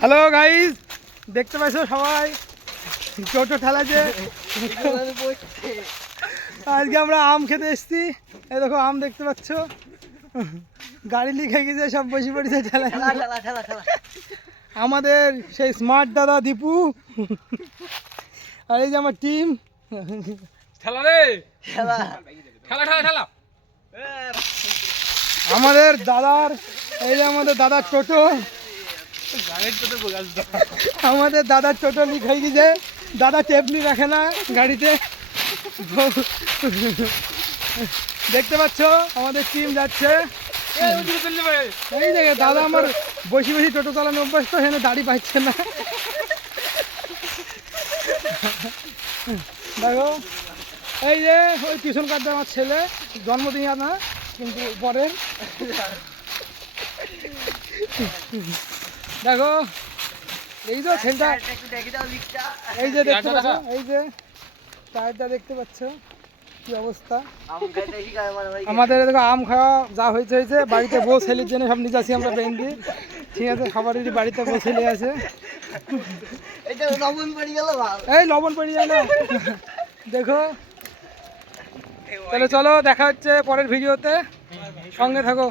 Hello guys দেখতে পাইছো সবাই? টোটো ঠেলাছে আজকে আমরা আম খেতে এসছি। এই দেখো আম দেখতে পাচ্ছ। গাড়ি লিখে গেছে সব বসে পড়েছে ঠেলায়। আমাদের সেই স্মার্ট দাদা দীপু। আর এই যে আমার টিম ঠেলা রে। ঠেলা ঠেলা ঠেলা। আমাদের দাদার এই যে আমাদের দাদার টোটো। আমাদের দাদার টোটো লিক হয়ে গেছে। দাদা টেপলি রাখে না গাড়িতে। দেখতে পাচ্ছ আমাদের টিম যাচ্ছে। এই দেখে দাদা আমার বসে বসি টোটো চালানো অভ্যাস তো এখানে দাড়ি পাচ্ছে না। দেখো এই যে ওই পিছন কাটতে আমার ছেলে। জন্মদিন না কিন্তু পরের দেখো এই তো ছেলেটা এই যে দেখতে পাচ্ছ এই যে টায়ারটা দেখতে পাচ্ছ কি অবস্থা? আমাদের দেখো আম খাওয়া যা হয়েছে হয়েছে বাড়িতে বউ ছেলের জন্য সব নিয়ে যাচ্ছি আমরা ব্যাংক দিয়ে। ঠিক আছে খাবারের বাড়িতে বউ ছেলে আছে। এই লবণ পড়ে যায় না দেখো। তাহলে চলো দেখা হচ্ছে পরের ভিডিওতে। সঙ্গে থাকো।